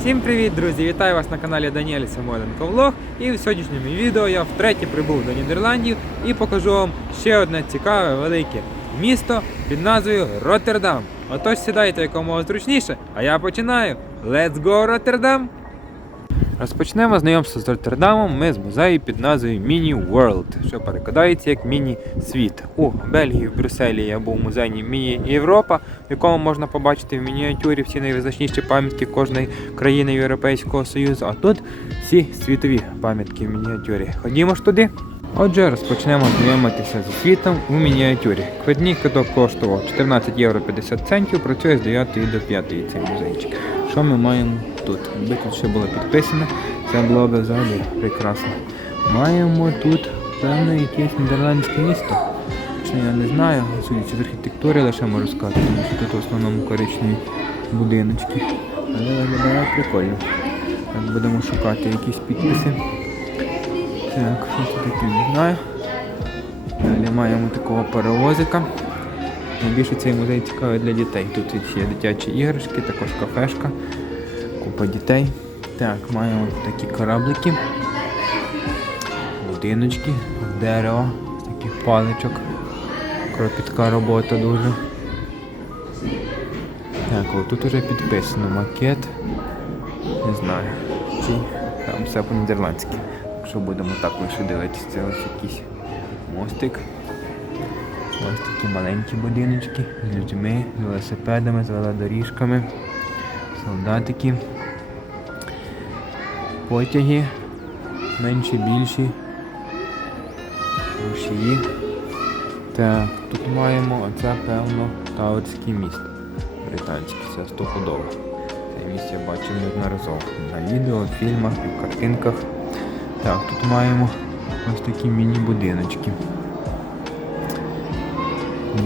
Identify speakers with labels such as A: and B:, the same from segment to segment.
A: Всім привіт, друзі! Вітаю вас на каналі Даніель Самойленко Влог. І в сьогоднішньому відео я втретє прибув до Нідерландів і покажу вам ще одне цікаве велике місто під назвою Роттердам. Отож сідайте якомога зручніше, а я починаю. Let's go, Роттердам! Розпочнемо знайомство з Роттердамом ми з музею під назвою Міні World, що перекладається як міні-світ. У Бельгії, в Брюсселі я був у музейні Міні Європа, в якому можна побачити в мініатюрі всі найвизначніші пам'ятки кожної країни Європейського Союзу. А тут всі світові пам'ятки в мініатюрі. Ходімо ж туди. Отже, розпочнемо знайомитися зі світом у мініатюрі. Квитний квиток коштував 14 євро 50 центів, працює з 9 до 5 цей музейчик. Що ми маємо тут? Якби тут ще було підписано, це було б взагалі прекрасно. Маємо тут певне якесь нідерландське місто. Чи я не знаю, судячи з архітектури лише можу сказати, тому що тут в основному коричневі будиночки. Але виглядає прикольно. Так, будемо шукати якісь підписи. Так, що це не знаю. Далі маємо такого паровозика. Найбільше цей музей цікавий для дітей. Тут є дитячі іграшки, також кафешка, купа дітей. Так, маємо такі кораблики, будиночки, дерево, таких паличок. Кропітка робота дуже. Так, о, тут уже підписано макет. Не знаю. Чи там все по-нідерландськи. Якщо будемо так лише дивитися, це ось якийсь мостик. Ось такі маленькі будиночки з людьми, з велосипедами, з велодоріжками, солдатики, потяги, менші, більші, рушії. Так, тут маємо оце, певно, Тауерський міст британський, це стопудово. Це місце я бачив неодноразово. На відео, фільмах, і в картинках. Так, тут маємо ось такі міні-будиночки.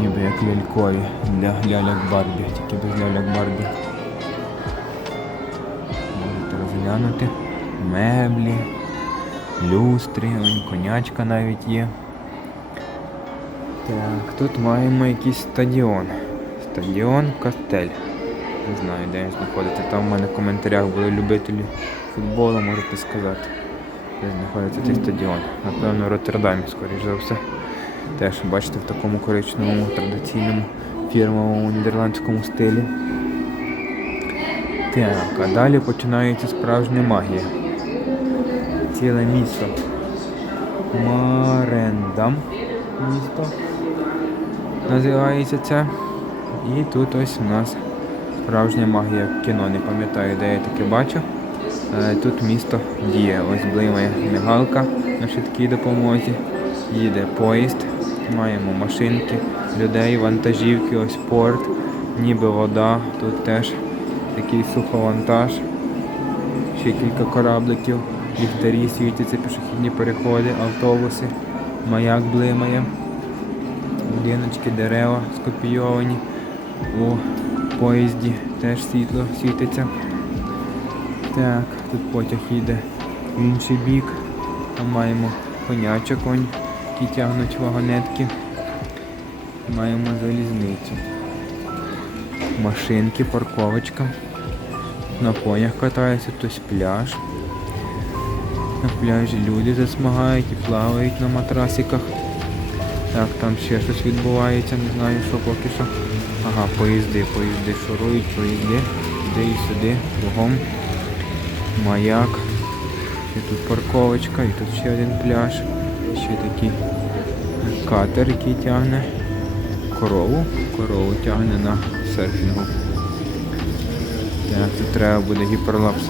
A: Ніби як лялькові для ляльок Барбі, тільки без ляльок Барбі. Можете розглянути. Меблі, люстри, ось конячка навіть є. Так, тут маємо якийсь стадіон. Стадіон Кастель. Не знаю, де він знаходиться. Там в мене в коментарях були любителі футболу, можете сказати. Де знаходиться цей стадіон. Напевно, в Роттердамі, скоріш за все. Теж бачите в такому коричневому традиційному фірмовому нідерландському стилі. Так, а далі починається справжня магія. Ціле місто. Марендам місто. Називається це. І тут ось у нас справжня магія кіно. Не пам'ятаю, де я таке бачив. Е, Тут місто діє. Ось блимає мигалка на швидкій допомозі. Їде поїзд, маємо машинки, людей, вантажівки, ось порт, ніби вода, тут теж такий суховантаж, ще кілька корабликів, ліхтарі світяться, пішохідні переходи, автобуси, маяк блимає, будиночки, дерева скопійовані. У поїзді теж світло світиться. Так, тут потяг їде в інший бік. Там маємо конячок, конь, які тягнуть вагонетки. Маємо залізницю. Машинки, парковочка. На конях катаються, хтось пляж. На пляжі люди засмагають і плавають на матрасиках. Так, там ще щось відбувається, не знаю що поки що. Ага, поїзди, поїзди шурують, поїзди. Сюди і сюди, кругом. Маяк. Ще тут парковочка і тут ще один пляж. Ще такий катер, який тягне корову. Корову тягне на серфінгу. Так, тут треба буде гіперлапс.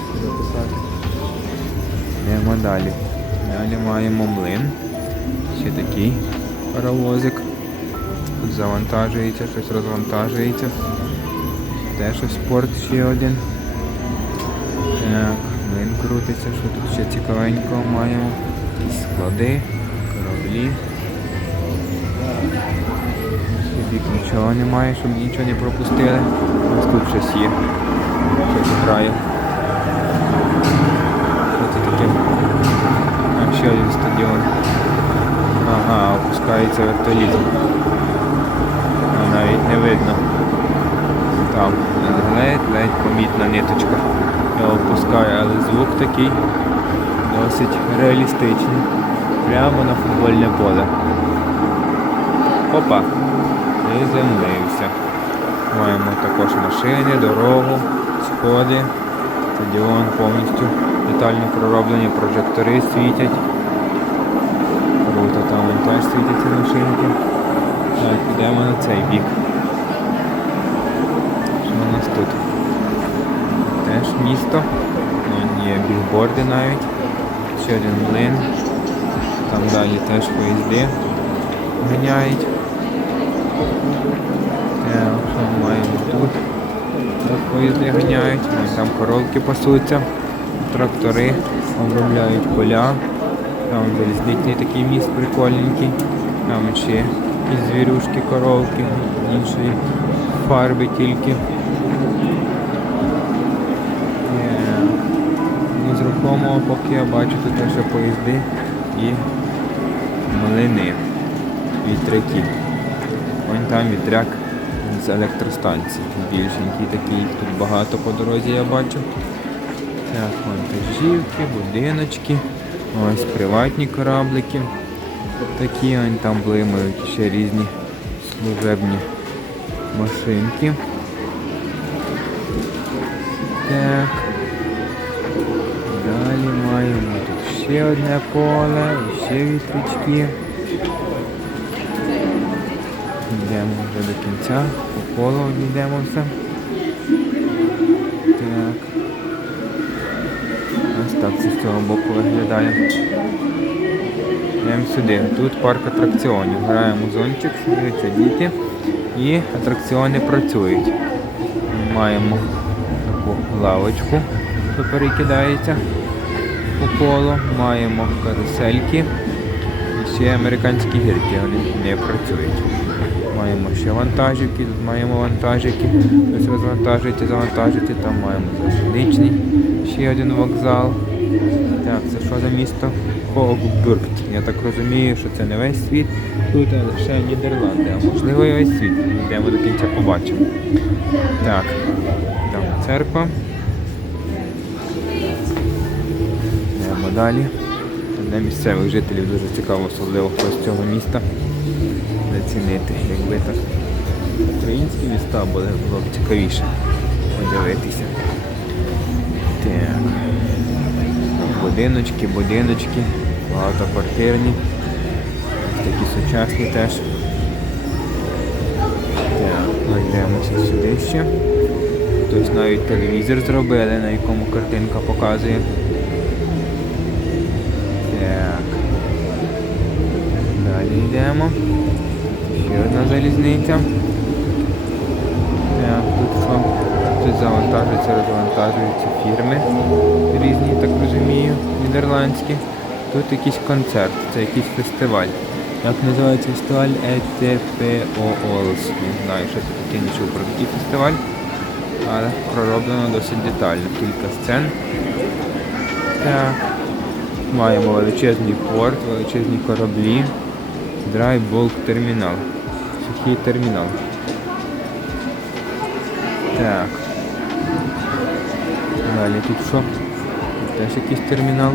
A: Йдемо далі. Далі маємо млин. Ще такий паровозик. Тут завантажується, щось розвантажується. Теж ось спорт ще один. Так, млин крутиться, що тут ще цікавенького маємо. Якісь склади, кораблі. Тут нічого немає, щоб нічого не пропустили. Ось тут щось є. Щось грає. Що це таке? Один стадіон. Ага, опускається вертоліт. А, навіть не видно. Там ледь-ледь помітна ниточка. Я опускаю, але звук такий досить реалістичний. Прямо на футбольне поле. Опа! Приземлився. Маємо також машини, дорогу, сходи. Стадіон повністю детально пророблені, прожектори світять. Круто, там вон теж світяться машинки. Так, підемо на цей бік. Що у нас тут? Теж місто. Вон є бігборди навіть. Ще один млин. Там далі теж поїзди ганяють. Так, що маємо тут? Тут поїзди ганяють, там коровки пасуться, трактори обробляють поля. Там залізничний такий міст прикольненький. Там ще якісь звірюшки, коровки, іншої фарби тільки. Е, З рухомого поки я бачу тут лише поїзди і млини, вітряки. Вон там вітряк з електростанції. Більшенький такий, тут багато по дорозі я бачу. Так, вантажівки, будиночки, ось приватні кораблики. Такі вон там блимають ще різні служебні машинки. Так. Далі маємо тут ще одне поле, ще вітрячки. Йдемо вже до кінця, по колу обійдемо цього боку виглядає. Йдемо сюди. Тут парк атракціонів. Граємо зончик, дивляться діти. І атракціони працюють. Маємо таку лавочку, що перекидається по колу. Маємо карусельки. І ще американські гірки, вони не працюють. Маємо ще вантажівки, тут маємо вантажики. Ось розвантажуєте, завантажуєте, там маємо залізничний, ще один вокзал. Так, це що за місто? Хогбурт. Я так розумію, що це не весь світ, тут а лише Нідерланди, а можливо і весь світ. Йдемо до кінця побачимо. Так, там церква. Йдемо далі. Для місцевих жителів дуже цікаво, особливо з цього міста зацінити, якби так українські міста були, було б цікавіше подивитися. Так. Будиночки, будиночки, багатоквартирні, такі сучасні теж. Так, ну, сюди ще. Тобто навіть телевізор зробили, на якому картинка показує. Так. Далі йдемо. Ще одна залізниця. Так, тут що? Тут завантажуються, розвантажуються фірми різні, так розумію, нідерландські. Тут якийсь концерт, це якийсь фестиваль. Як називається фестиваль ETPOOLS. Не знаю, що це таке, чув про такий фестиваль. Але пророблено досить детально. Кілька сцен. Так. Маємо величезний порт, величезні кораблі. Bulk термінал. Сухий термінал. Так. Далі тут що? Теж якийсь термінал.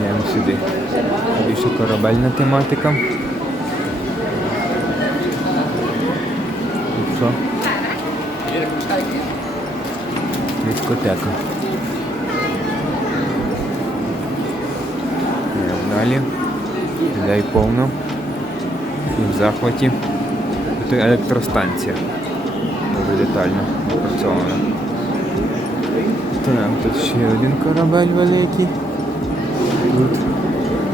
A: Йдемо сюди. Більше корабельна тематика. Тут що? Дискотека. Далі. Людей повно. І в захваті. Тут електростанція. Детально опрацьована. Так, тут ще один корабель великий. Тут,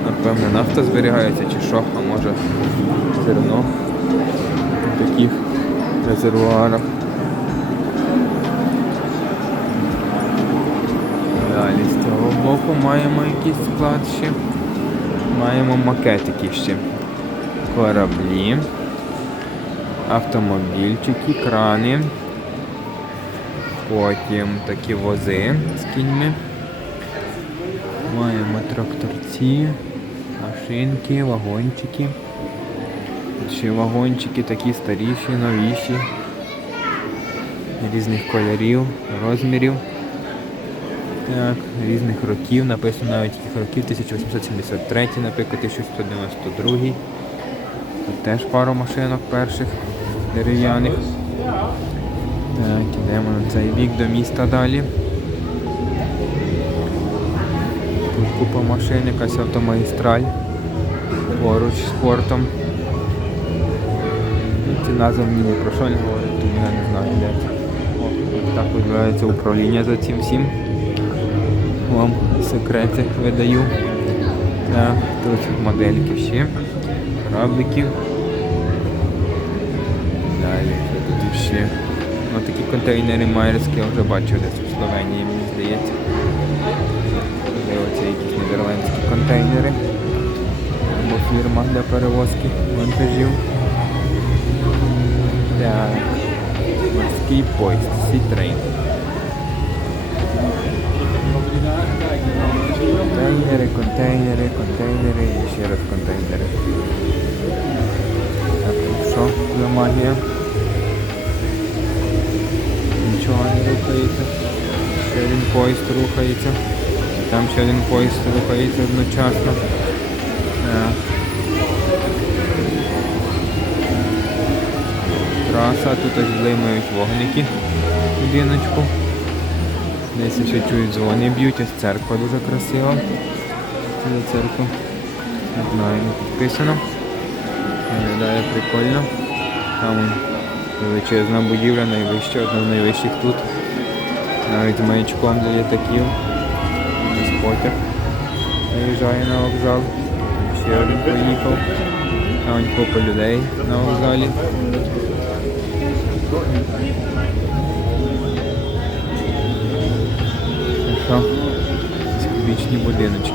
A: напевно, нафта зберігається чи що, а може зерно в таких резервуарах. Далі з цього боку маємо якийсь склад ще. Маємо макетики ще. Кораблі, автомобільчики, крани. Потім такі вози з кіньми. Маємо тракторці, машинки, вагончики. Ще вагончики такі старіші, новіші. різних кольорів, розмірів. Так, різних років, написано навіть яких років 1873, наприклад, 1692. Тут теж пару машинок перших дерев'яних. Так, ідемо на цей бік до міста далі. Тут купа машин, якась автомагістраль поруч з портом. Ці назви мені ні про що не говорять, тому я не знаю де. О, так відбувається управління за цим всім. Вам секрети видаю. Так, тут модельки ще, корабликів. Далі, тут ще. Контейнери майерські я вже бачив десь у Словенії, мені здається. Можливо, це якісь нідерландські контейнери. Або фірма для перевозки вантажів. Так. Морський поїзд, Сі-трейн. Контейнери, контейнери, контейнери і ще раз контейнери. Так, що за магія? Не рухається. Ще один поїзд рухається. Там ще один поїзд рухається одночасно. Траса, тут ось блимають вогники будиночку. Десь ще чують дзвони б'ють, ось церква дуже красива. Це за. Не знаю, не підписано. Виглядає прикольно. Там величезна будівля, найвища, одна з найвищих тут. Навіть маячком для літаків. Ось потяг наїжджає на вокзал. Ще один поїхав. Там купа людей на вокзалі. Що? Ці кубічні будиночки.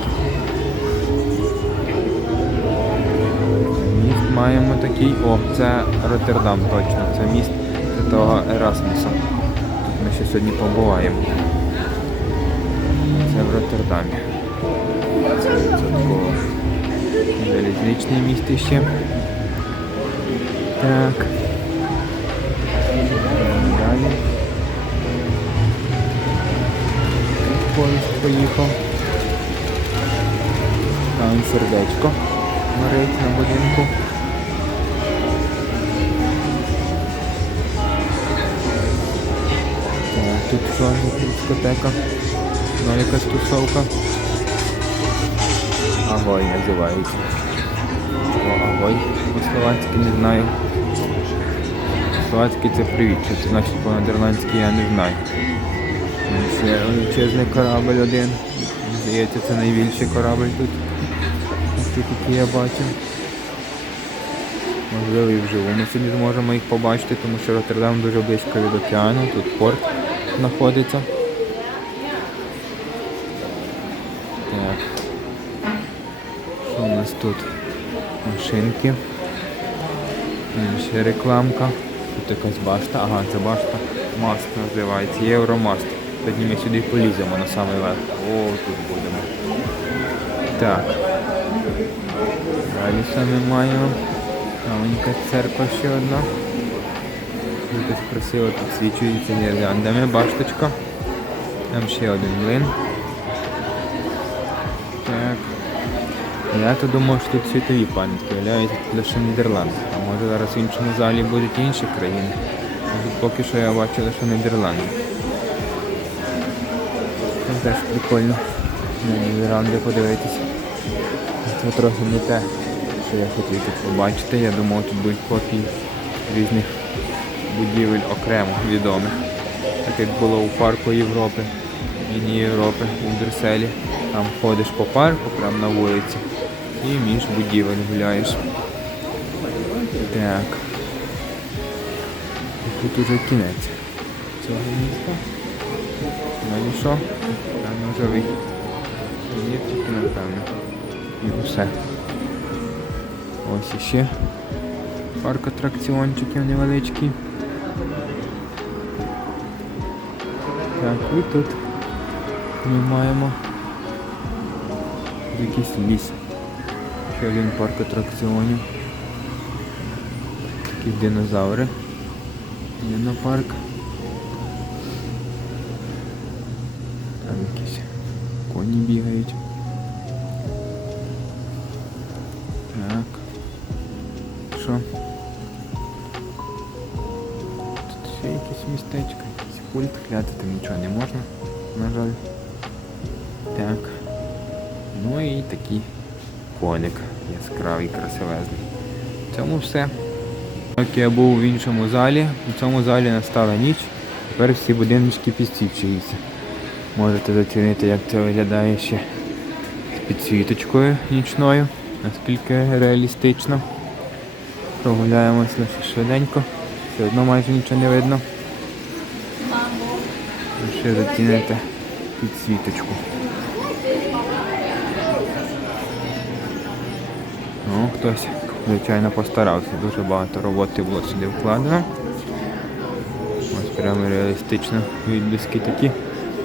A: Маємо такий. О, це Роттердам точно. Це міст того Ерасмуса. Тут ми ще сьогодні побуваємо. Це в Роттердамі. Це такого залізничний іще. Так. Далі. Поїзд поїхав. Там сердечко горить на будинку. Тут що дискотека? Ну, якась тусовка. Агой називається. О, агой по-словацьки не знаю. Словацький це привіт, що це значить по-нідерландськи я не знаю. Ще величезний корабль один. Здається, це найбільший корабль тут. Ось тут, який я бачив. Можливо, і вживу ми собі зможемо їх побачити, тому що Роттердам дуже близько від океану, тут порт знаходиться. Так. Що у нас тут? Машинки. Ще рекламка. Тут якась башта. Ага, це башта. Маст називається. Євромаст. Тоді ми сюди поліземо на самий верх. О, тут будемо. Так. Далі що ми маємо? Маленька церква ще одна. Якось красиво свічується гірляндами башточка. Там ще один млин. Так. Я то думав, що тут світові пам'ятки валяють лише Нідерланди. А може зараз в іншому залі будуть інші країни. Тут поки що я бачу лише Нідерланди. Теж прикольно. На Нідерланди подивитися. Це трохи не те, що я хотів тут побачити. Я думав, тут будуть копії різних будівель окремо відомих. Так як було у парку Європи, Міні Європи у Брюсселі. Там ходиш по парку, прямо на вулиці, і між будівель гуляєш. Так. І тут уже кінець цього міста. Ну що? Там вже вихід. Є тільки напевно. І все. Ось іще. Парк атракціончиків невеличкий. Так, і тут ми маємо якийсь ліс. Ще один парк атракціонів. Такі динозаври. Динопарк. Там якісь коні бігають. Там нічого не можна, на жаль. Так. Ну і такий коник яскравий, красивезний. В цьому все. Поки я був в іншому залі, у цьому залі настала ніч, тепер всі будиночки підсвічуються. Можете зацінити, як це виглядає ще з підсвіточкою нічною, наскільки реалістично. Прогуляємося лише швиденько, все одно майже нічого не видно. Ще зацінити підсвіточку. Ну, хтось, звичайно, постарався. Дуже багато роботи було сюди вкладено. Ось прямо реалістично відблиски такі,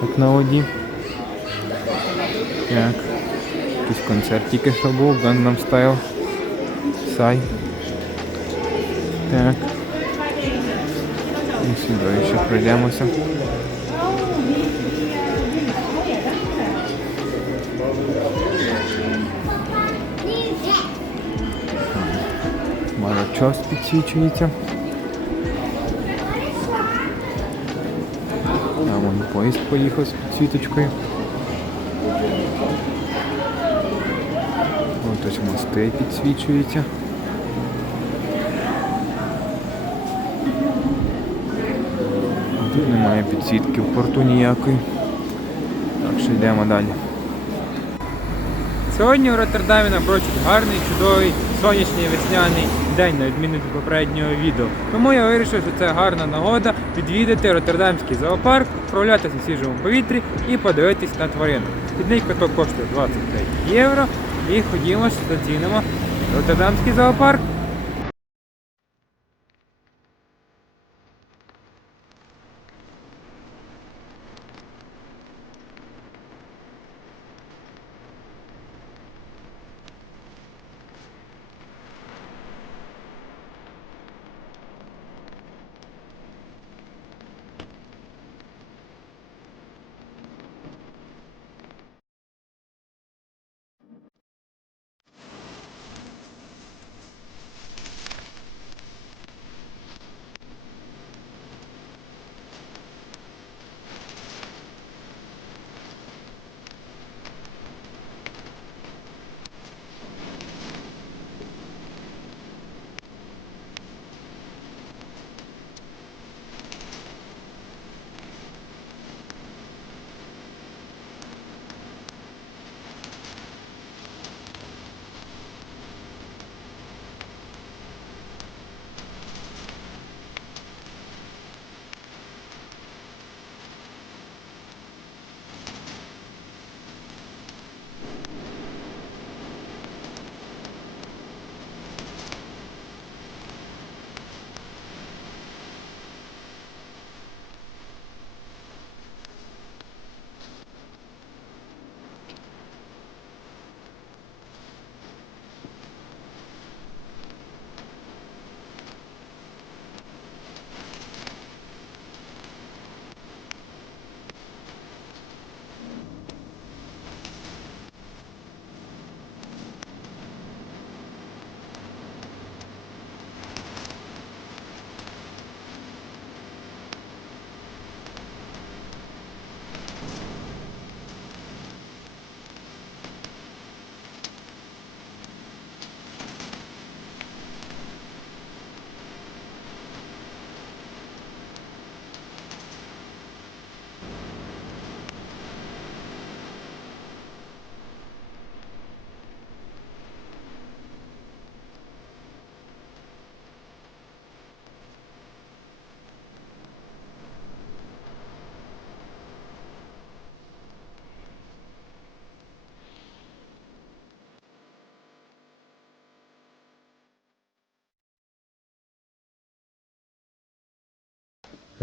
A: як на воді. Так. Якийсь концерт тільки що був, Gangnam Style. Сай. Так. І сюди ще пройдемося. Час підсвічується. А вон поїзд поїхав з підсвіточкою. Ось ось мости підсвічуються. Тут немає підсвітки в порту ніякої. Так що йдемо далі. Сьогодні в Роттердамі напрочуд гарний, чудовий, сонячний весняний день, на відміну від попереднього відео. Тому я вирішив, що це гарна нагода відвідати Роттердамський зоопарк, прогулятися в свіжому повітрі і подивитись на тварину. Підний квиток коштує 25 євро. І ходімо, зацінимо Роттердамський зоопарк.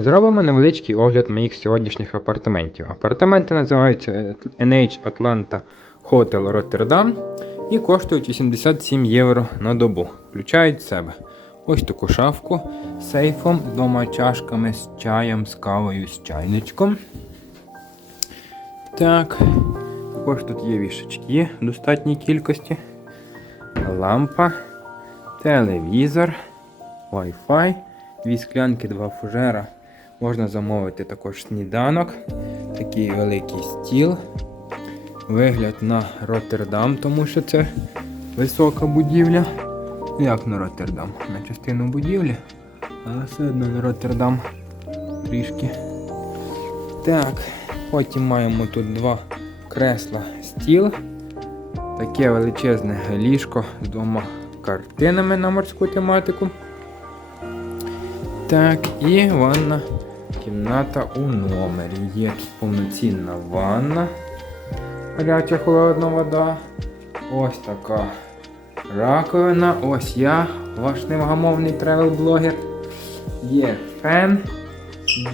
A: Зробимо невеличкий огляд моїх сьогоднішніх апартаментів. Апартаменти називаються NH Atlanta Hotel Rotterdam і коштують 87 євро на добу. Включають в себе ось таку шафку з сейфом, двома чашками, з чаєм, з кавою, з чайничком. Так. Також тут є вішачки в достатній кількості. Лампа, телевізор, Wi-Fi, дві склянки, два фужера. Можна замовити також сніданок, такий великий стіл. Вигляд на Роттердам, тому що це висока будівля. Як на Роттердам? На частину будівлі, але все одно на Роттердам трішки. Так, потім маємо тут два кресла стіл. Таке величезне ліжко з двома картинами на морську тематику. Так, і ванна кімната у номері. Є тут повноцінна ванна. Гаряча холодна вода. Ось така раковина. Ось я, ваш невгамовний тревел-блогер. Є фен,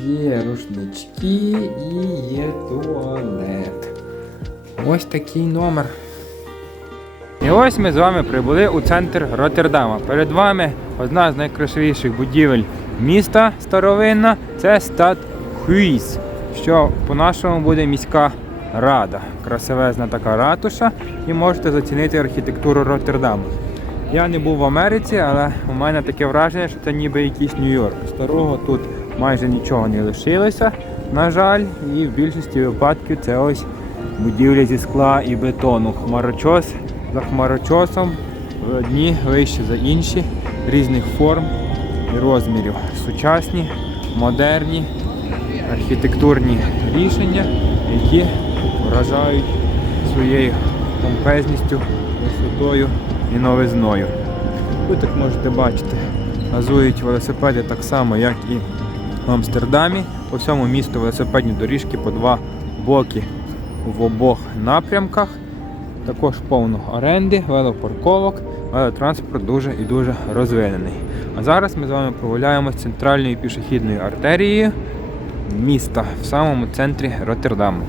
A: є рушнички і є туалет. Ось такий номер. І ось ми з вами прибули у центр Роттердама. Перед вами одна з найкрасивіших будівель міста старовинна це стад Хуїс, що по-нашому буде міська рада. Красивезна така ратуша, і можете зацінити архітектуру Роттердаму. Я не був в Америці, але у мене таке враження, що це ніби якийсь Нью-Йорк. Старого тут майже нічого не лишилося, на жаль, і в більшості випадків це ось будівлі зі скла і бетону. Хмарочос за хмарочосом, одні вищі за інші, різних форм і розмірів. Сучасні, модерні, архітектурні рішення, які вражають своєю помпезністю, висотою і новизною. Ви так можете бачити, газують велосипеди так само, як і в Амстердамі. По всьому місту велосипедні доріжки по два боки в обох напрямках. Також повно оренди, велопарковок, велотранспорт дуже і дуже розвинений. А зараз ми з вами прогуляємось центральною пішохідною артерією міста в самому центрі Роттердаму.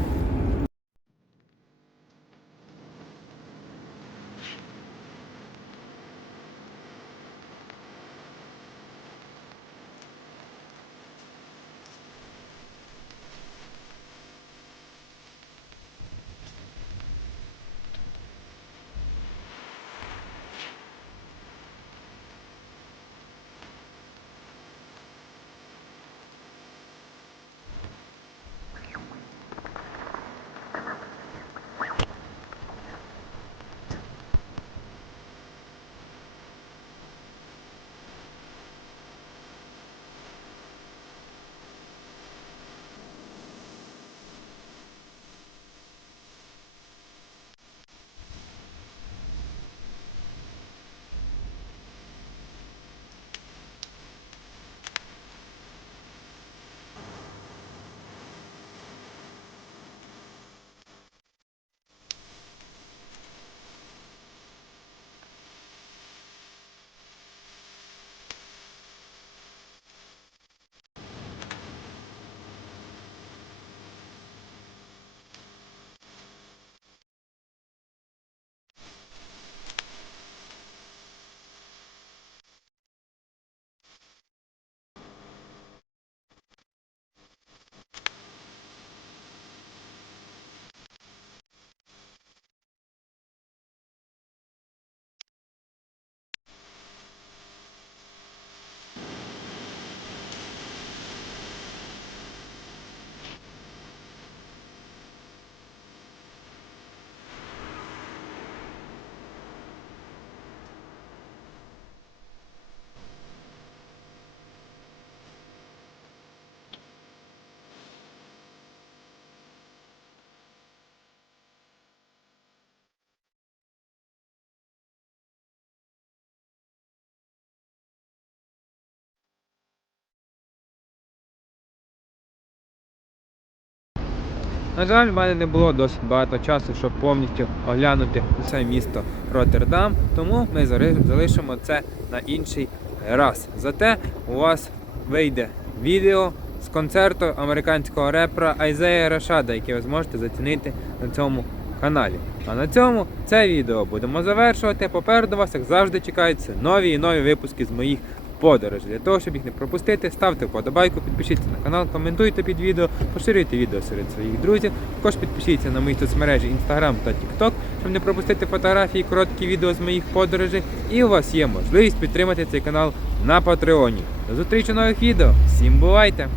A: На жаль, в мене не було досить багато часу, щоб повністю оглянути все місто Роттердам, тому ми залишимо це на інший раз. Зате у вас вийде відео з концерту американського репера Айзея Рашада, яке ви зможете зацінити на цьому каналі. А на цьому це відео будемо завершувати. Попереду вас, як завжди, чекаються нові і нові випуски з моїх подорожі. Для того, щоб їх не пропустити, ставте вподобайку, підпишіться на канал, коментуйте під відео, поширюйте відео серед своїх друзів. Також підпишіться на мої соцмережі Instagram та TikTok, щоб не пропустити фотографії, короткі відео з моїх подорожей. І у вас є можливість підтримати цей канал на Патреоні. До зустрічі нових відео. Всім бувайте!